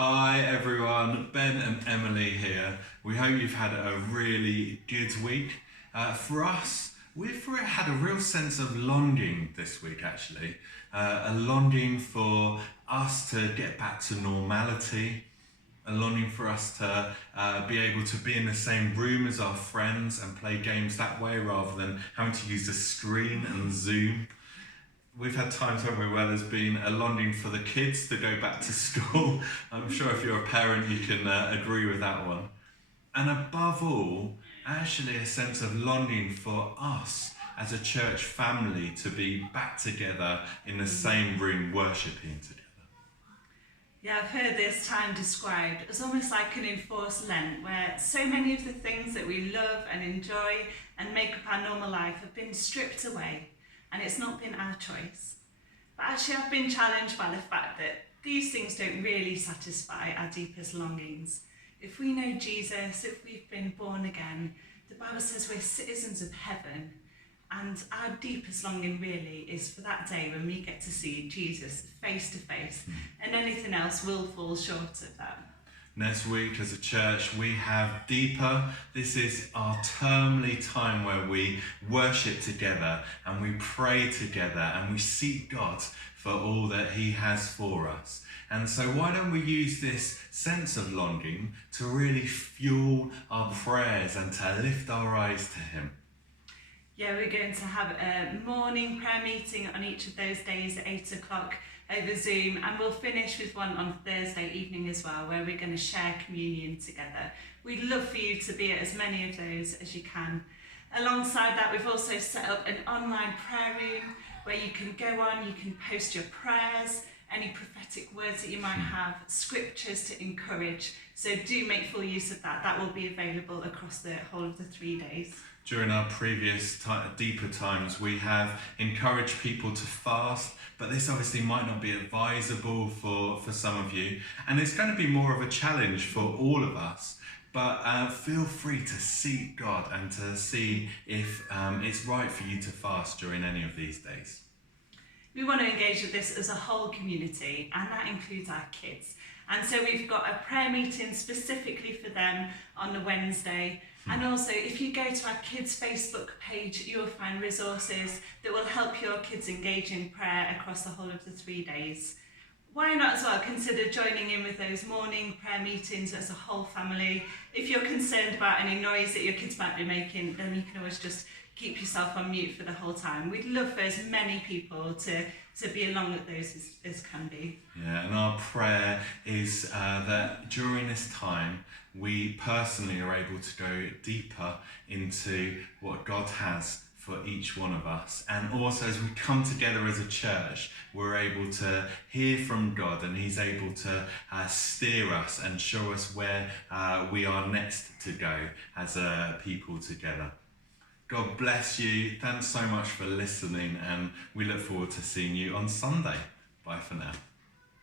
Hi everyone, Ben and Emily here. We hope you've had a really good week. For us, we've had a real sense of longing this week actually. A longing for us to get back to normality, a longing for us to be able to be in the same room as our friends and play games that way rather than having to use a screen and Zoom. We've had times, haven't we, where there's been a longing for the kids to go back to school. I'm sure if you're a parent, you can agree with that one. And above all, actually a sense of longing for us as a church family to be back together in the same room, worshipping together. Yeah, I've heard this time described as almost like an enforced Lent, where so many of the things that we love and enjoy and make up our normal life have been stripped away, and it's not been our choice. But actually, I've been challenged by the fact that these things don't really satisfy our deepest longings. If we know Jesus, if we've been born again, the Bible says we're citizens of heaven. And our deepest longing really is for that day when we get to see Jesus face to face, and anything else will fall short of that. Next week as a church we have Deeper. This is our termly time where we worship together and we pray together and we seek God for all that he has for us. And so why don't we use this sense of longing to really fuel our prayers and to lift our eyes to him. Yeah, we're going to have a morning prayer meeting on each of those days at 8 o'clock over Zoom, and we'll finish with one on Thursday evening as well, where we're going to share communion together. We'd love for you to be at as many of those as you can. Alongside that, we've also set up an online prayer room where you can go on, you can post your prayers, any prophetic words that you might have, scriptures to encourage. So do make full use of that. That will be available across the whole of the 3 days. During our previous Deeper times, we have encouraged people to fast, but this obviously might not be advisable for some of you. And it's going to be more of a challenge for all of us. But feel free to seek God and to see if it's right for you to fast during any of these days. We want to engage with this as a whole community, and that includes our kids. And so we've got a prayer meeting specifically for them on the Wednesday. And also, if you go to our kids' Facebook page, you'll find resources that will help your kids engage in prayer across the whole of the 3 days. Why not as well consider joining in with those morning prayer meetings as a whole family? If you're concerned about any noise that your kids might be making, then you can always just keep yourself on mute for the whole time. We'd love for as many people to be along with those as can be. Yeah, and our prayer is that during this time, we personally are able to go deeper into what God has for each one of us. And also as we come together as a church, we're able to hear from God, and he's able to steer us and show us where we are next to go as a people together. God bless you. Thanks so much for listening, and we look forward to seeing you on Sunday. Bye for now.